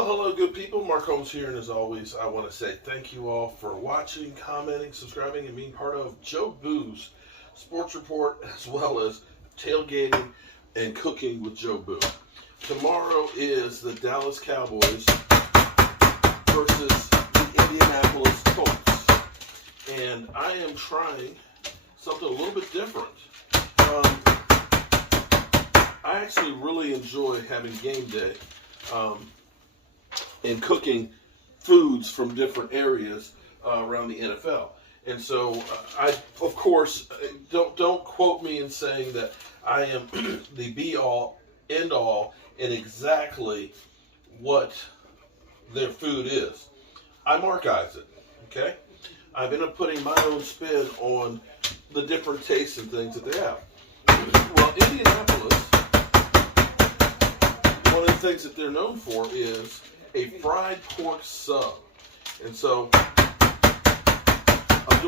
Well, hello, good people. Mark Holmes here, and as always, I want to say thank you all for watching, commenting, subscribing, and being part of Joe Boo's Sports Report, as well as tailgating and cooking with Joe Boo. Tomorrow is the Dallas Cowboys versus the Indianapolis Colts, and I am trying something a little bit different. I actually really enjoy having game day. And cooking foods from different areas around the NFL. And so I, of course, don't quote me in saying that I am the be-all, end-all in exactly what their food is. I marketize it, okay? I've ended up putting my own spin on the different tastes and things that they have. Well, Indianapolis, one of the things that they're known for is a fried pork sub. And so I'm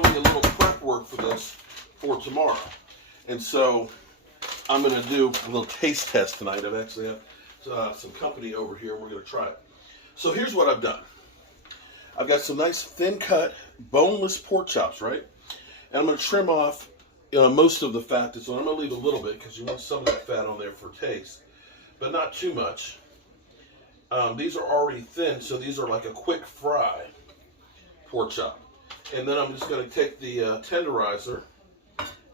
doing a little prep work for this for tomorrow. And so I'm going to do a little taste test tonight. I've actually have some company over here. We're going to try it. So here's what I've done. I've got some nice thin cut boneless pork chops, right? And I'm going to trim off most of the fat that's on. I'm going to leave a little bit because you want some of that fat on there for taste, but not too much. These are already thin, so these are like a quick fry pork chop. And then I'm just going to take the tenderizer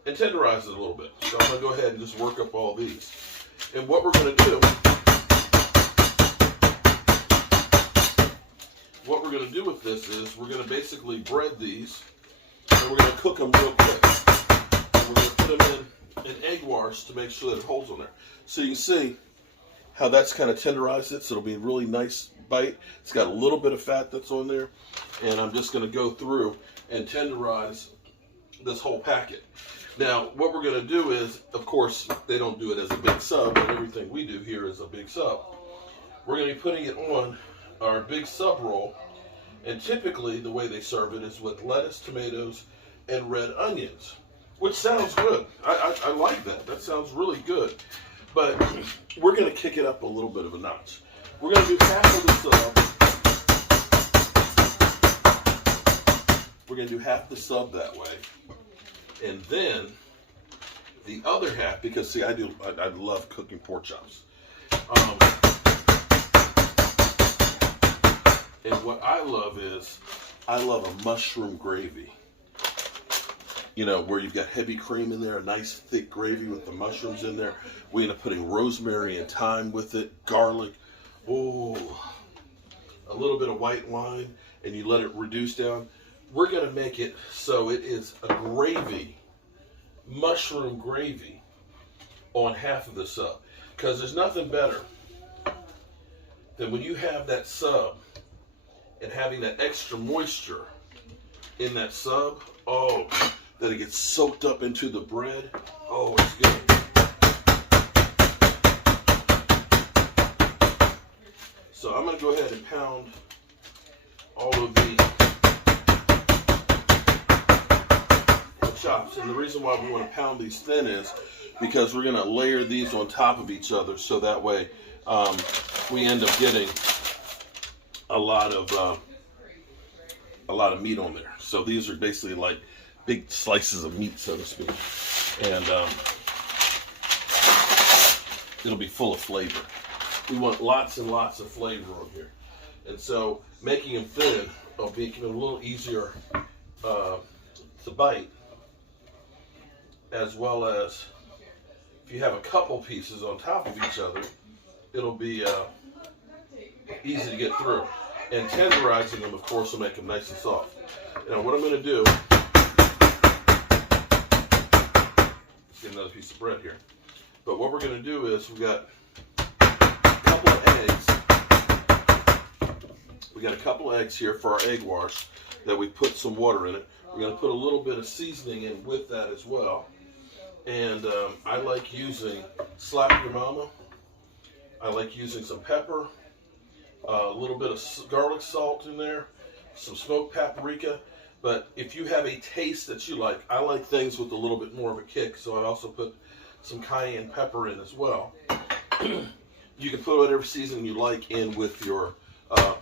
and tenderize it a little bit. So I'm going to go ahead and just work up all these. And what we're going to do with this is we're going to basically bread these, and we're going to cook them real quick. And we're going to put them in an egg wash to make sure that it holds on there. So you can see how that's kind of tenderized it, so it'll be a really nice bite. It's got a little bit of fat that's on there, and I'm just going to go through and tenderize this whole packet. Now, what we're going to do is, of course, they don't do it as a big sub, but everything we do here is a big sub. We're going to be putting it on our big sub roll, and typically the way they serve it is with lettuce, tomatoes, and red onions, which sounds good. I like that. That sounds really good. But we're going to kick it up a little bit of a notch. We're going to do half of the sub. We're going to do half the sub that way. And then the other half, because see, I love cooking pork chops. And what I love is, I love a mushroom gravy. You know, where you've got heavy cream in there, a nice thick gravy with the mushrooms in there. We end up putting rosemary and thyme with it, garlic. Oh, a little bit of white wine, and you let it reduce down. We're going to make it so it is a gravy, mushroom gravy, on half of the sub. Because there's nothing better than when you have that sub and having that extra moisture in that sub. Oh, that it gets soaked up into the bread. Oh, it's good. So I'm going to go ahead and pound all of the chops. And the reason why we want to pound these thin is because we're going to layer these on top of each other, so that way we end up getting a lot of meat on there. So these are basically like big slices of meat, so to speak, and it'll be full of flavor. We want lots and lots of flavor on here, and so making them thin will make them a little easier to bite, as well as if you have a couple pieces on top of each other, it'll be easy to get through. And tenderizing them, of course, will make them nice and soft. Now, what I'm going to do, let's get another piece of bread here. But what we're going to do is we've got a couple of eggs. We got a couple of eggs here for our egg wash that we put some water in it. We're going to put a little bit of seasoning in with that as well. And I like using Slap Your Mama. I like using some pepper, a little bit of garlic salt in there, some smoked paprika. But if you have a taste that you like, I like things with a little bit more of a kick, so I also put some cayenne pepper in as well. You can put whatever seasoning you like in with your flour.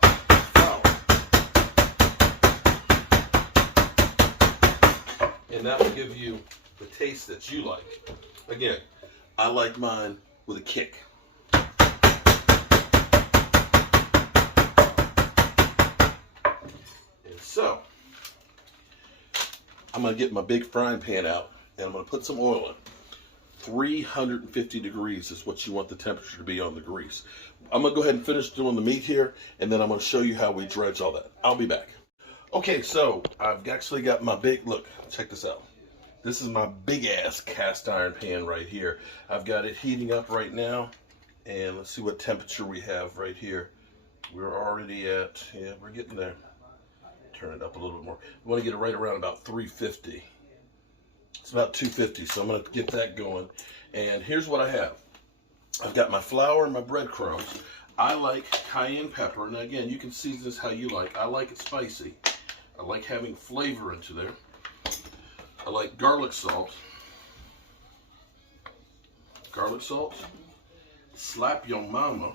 And that will give you the taste that you like. Again, I like mine with a kick. And so, I'm going to get my big frying pan out and I'm going to put some oil in. 350 degrees is what you want the temperature to be on the grease. I'm going to go ahead and finish doing the meat here, and then I'm going to show you how we dredge all that. I'll be back. Okay, so I've actually got my big, look, check this out. This is my big ass cast iron pan right here. I've got it heating up right now, and let's see what temperature we have right here. We're already at, yeah, we're getting there. Turn it up a little bit more. We want to get it right around about 350. It's about 250, so I'm going to get that going. And here's what I have. I've got my flour and my breadcrumbs. I like cayenne pepper. Now again, you can season this how you like. I like it spicy. I like having flavor into there. I like garlic salt. Garlic salt. Slap your mama.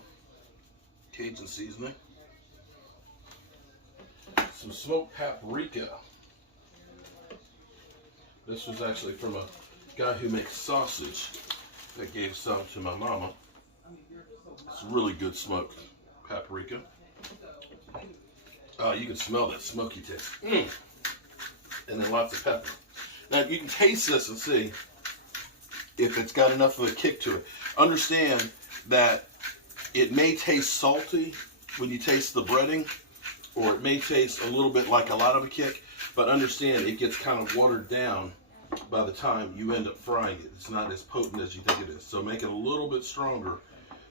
Cajun seasoning. Some smoked paprika. This was actually from a guy who makes sausage that gave some to my mama. It's really good smoked paprika. You can smell that smoky taste. And then lots of pepper. Now you can taste this and see if it's got enough of a kick to it. Understand that it may taste salty when you taste the breading, or it may taste a little bit like a lot of a kick, but understand it gets kind of watered down by the time you end up frying it. It's not as potent as you think it is. So make it a little bit stronger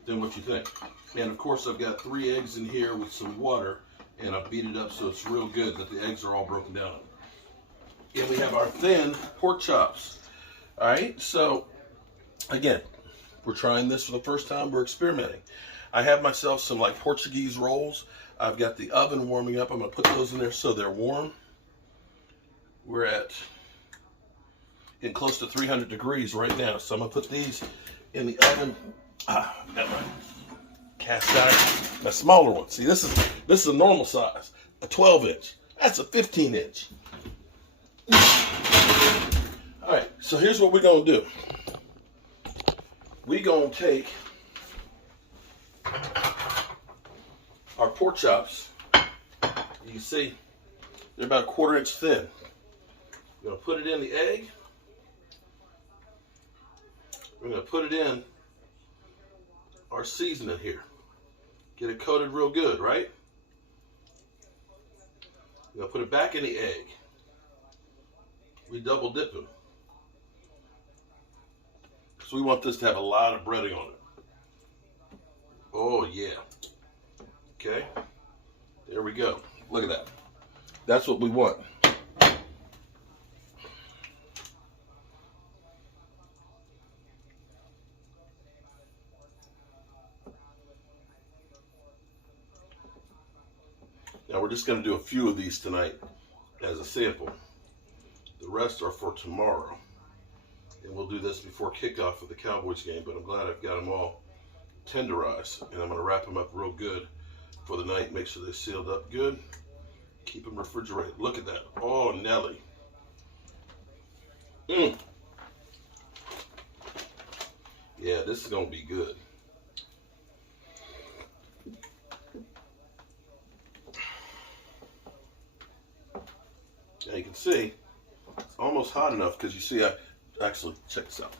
than what you think. And of course I've got 3 eggs in here with some water, and I've beat it up so it's real good that the eggs are all broken down. And we have our thin pork chops. All right, so again, we're trying this for the first time. We're experimenting. I have myself some like Portuguese rolls. I've got the oven warming up. I'm going to put those in there so they're warm. We're at getting close to 300 degrees right now. So I'm going to put these in the oven. Got my cast iron, my smaller one. See, this is a normal size, a 12-inch. That's a 15-inch. All right, so here's what we're going to do. We're going to take our pork chops. You can see they're about a 1/4 inch thin. We're going to put it in the egg. We're going to put it in our seasoning here. Get it coated real good, right? We're going to put it back in the egg. We double dip them. So we want this to have a lot of breading on it. Oh yeah. Okay. There we go. Look at that. That's what we want. Now we're just going to do a few of these tonight as a sample. The rest are for tomorrow. And we'll do this before kickoff of the Cowboys game, but I'm glad I've got them all tenderized. And I'm going to wrap them up real good for the night. Make sure they're sealed up good. Keep them refrigerated. Look at that. Oh, Nelly. Yeah, this is going to be good. Now you can see it's almost hot enough because you see actually, check this out.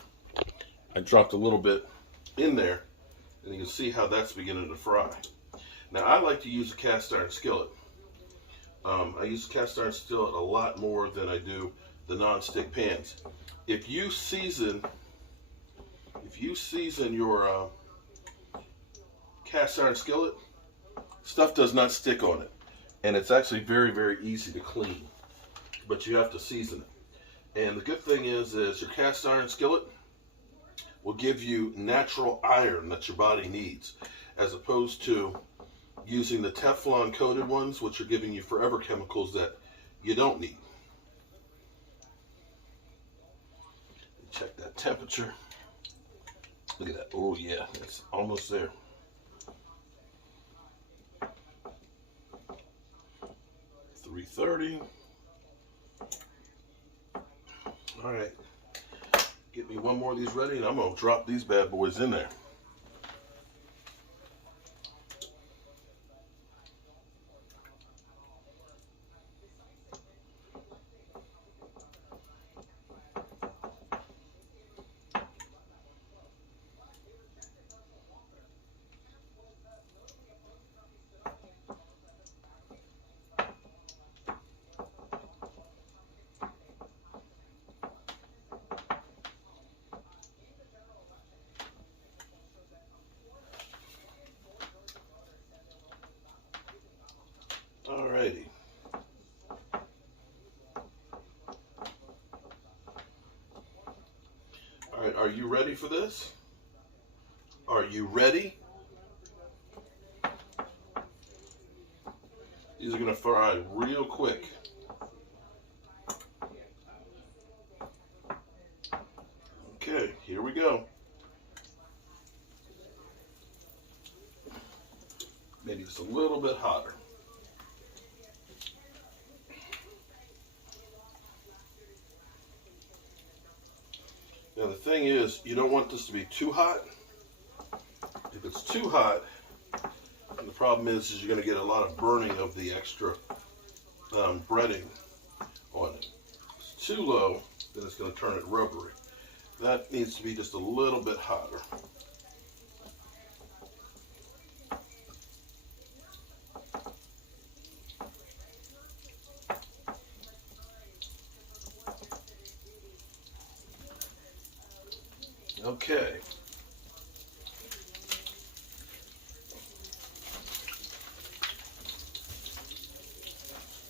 I dropped a little bit in there, and you can see how that's beginning to fry. Now, I like to use a cast iron skillet. I use a cast iron skillet a lot more than I do the non-stick pans. If you season your cast iron skillet, stuff does not stick on it, and it's actually very, very easy to clean. But you have to season it. And the good thing is your cast iron skillet will give you natural iron that your body needs, as opposed to using the Teflon coated ones, which are giving you forever chemicals that you don't need. Check that temperature. Look at that. Oh yeah, it's almost there. 330. All right, get me one more of these ready, and I'm gonna drop these bad boys in there. Alrighty. All right, are you ready for this? Are you ready? These are gonna fry real quick. Okay, here we go. Maybe just a little bit hotter. Now the thing is, you don't want this to be too hot. If it's too hot, and the problem is you're going to get a lot of burning of the extra breading on it. If it's too low, then it's going to turn it rubbery. That needs to be just a little bit hotter. Okay.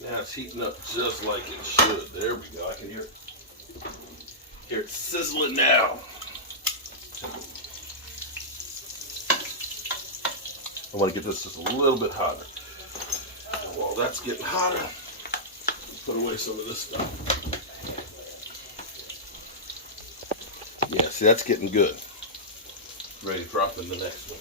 Now it's heating up just like it should. There we go. I can hear it. Hear it sizzling now. I want to get this just a little bit hotter. And while that's getting hotter, let's put away some of this stuff. Yeah, see, that's getting good. Ready to drop in the next one.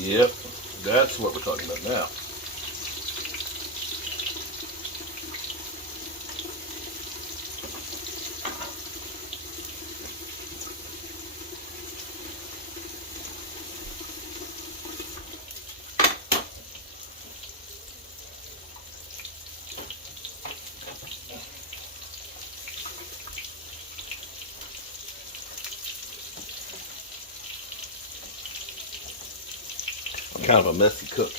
Yep, that's what we're talking about now. I'm kind of a messy cook.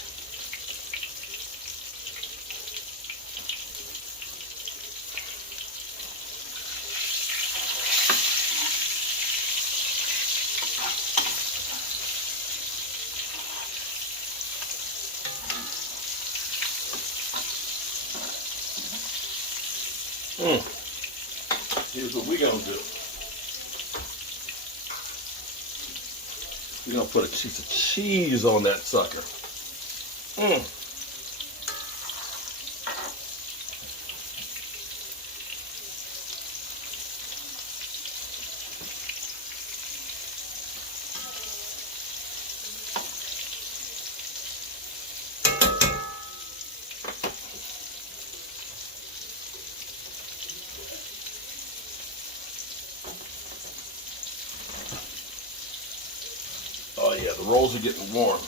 Here's what we're going to do. We're going to put a piece of cheese on that sucker. Oh yeah, the rolls are getting warm.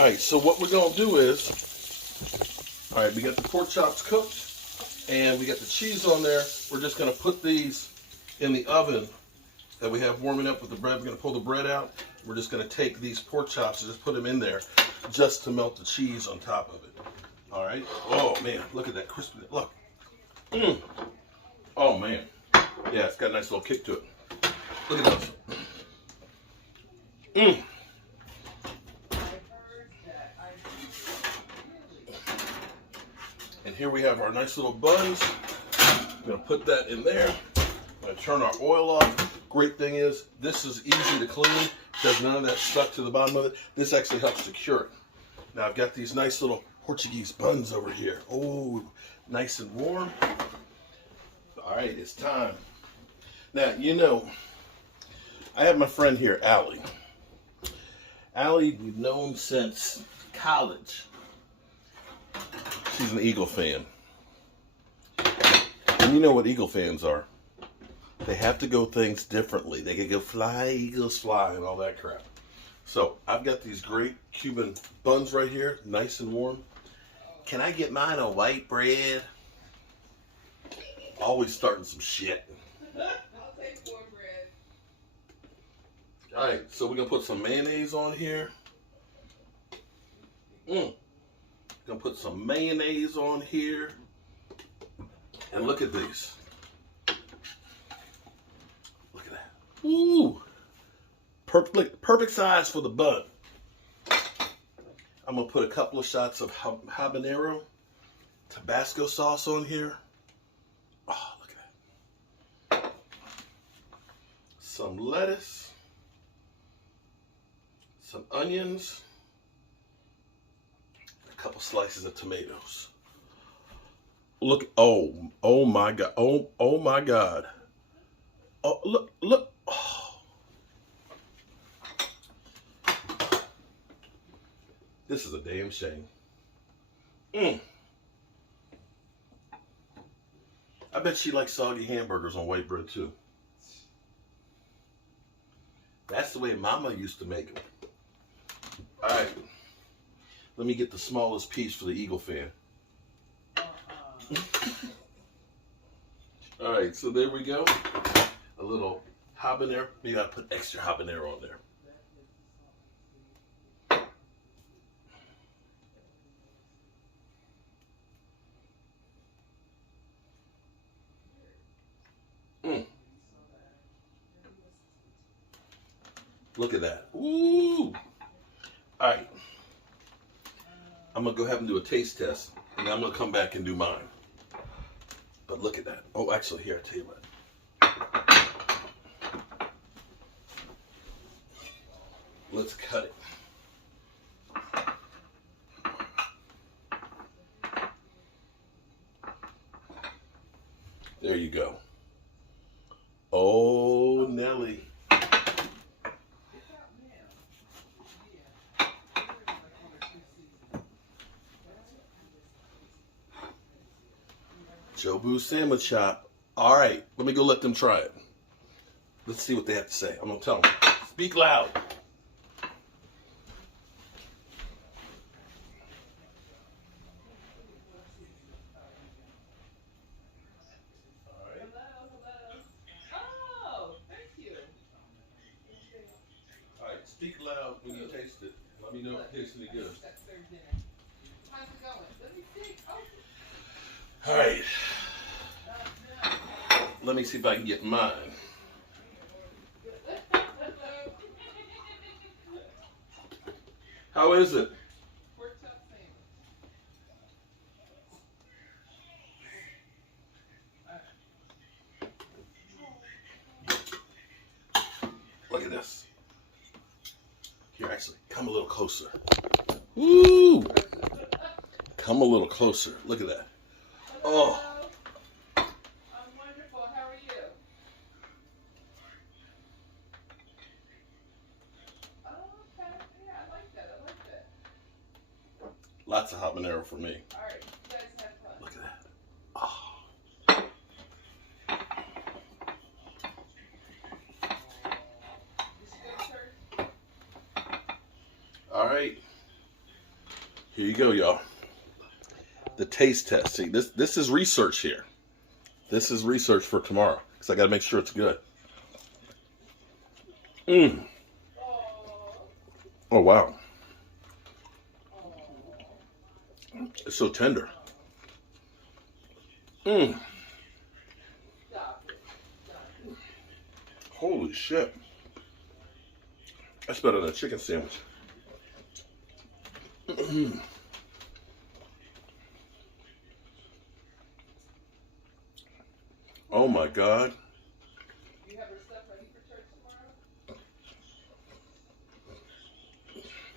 All right, so what we're gonna do is, all right, we got the pork chops cooked and we got the cheese on there. We're just gonna put these in the oven that we have warming up with the bread. We're gonna pull the bread out. We're just gonna take these pork chops and just put them in there just to melt the cheese on top of it. All right. Oh man, look at that crispy. Look. Oh man. Yeah, it's got a nice little kick to it. Look at those. And here we have our nice little buns. I'm gonna put that in there. I'm gonna turn our oil off. Great thing is, this is easy to clean because none of that stuck to the bottom of it. This actually helps secure it. Now I've got these nice little Portuguese buns over here. Oh, nice and warm. All right, it's time. Now, you know, I have my friend here, Allie. Allie, we've known since college. She's an Eagle fan. And you know what Eagle fans are. They have to go things differently. They can go fly, Eagles fly, and all that crap. So, I've got these great Cuban buns right here, nice and warm. Can I get mine on white bread? Always starting some shit. I'll take cornbread. Alright, so we're going to put some mayonnaise on here. Gonna put some mayonnaise on here. And look at these. Look at that. Ooh. Perfect size for the bun. I'm gonna put a couple of shots of habanero Tabasco sauce on here. Oh, look at that. Some lettuce. Some onions. A couple slices of tomatoes. Look, oh my God. Oh my God. Oh, look. Oh. This is a damn shame. I bet she likes soggy hamburgers on white bread too. That's the way Mama used to make them. All right. Let me get the smallest piece for the Eagle fan. All right, so there we go. A little habanero. Maybe I'll put extra habanero on there. Look at that. Ooh. All right. I'm going to go ahead and do a taste test, and I'm going to come back and do mine. But look at that. Oh, actually, here, I'll tell you what. Let's cut it. There you go. Oh, Nelly. Jobu sandwich shop. All right, let me go let them try it. Let's see what they have to say. I'm gonna tell them. Speak loud. Oh, thank you. All right, speak loud when you taste it. Let me know if it tastes any good. That's their dinner. How's it going? Let me see. Oh. All right. Let me see if I can get mine. How is it? Pork chop sandwich. Look at this. Here, actually, come a little closer. Woo! Come a little closer. Look at that. Oh. I'm wonderful. How are you? Oh, okay. Yeah, I like that. I like that. Lots of habanero for me. All right. You guys have fun. Look at that. Oh. This is good, sir? All right. Here you go, y'all. The taste test. See, this is research here. This is research for tomorrow because I got to make sure it's good. Mmm. Oh wow. It's so tender. Mmm. Holy shit. That's better than a chicken sandwich. Oh my God. You have your stuff ready for church tomorrow?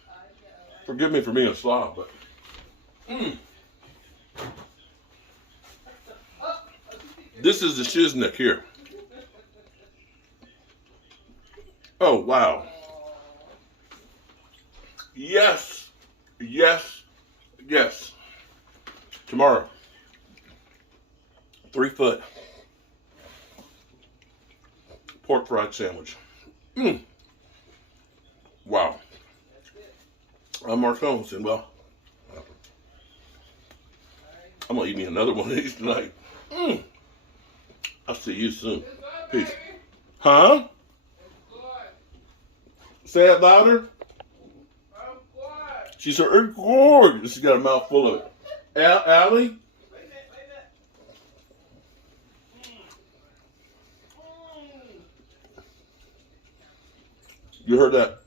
I know. Forgive me for being a slob, but this is the shiznick here. Oh wow. Yes. Yes. Yes. Tomorrow. 3 foot pork fried sandwich. Wow. I'm Mark Holmes, and well, I'm gonna eat me another one of these tonight. I'll see you soon. Peace. Huh? Say it louder. She said, "It's gorgeous." She's got a mouthful of it. Allie? You heard that?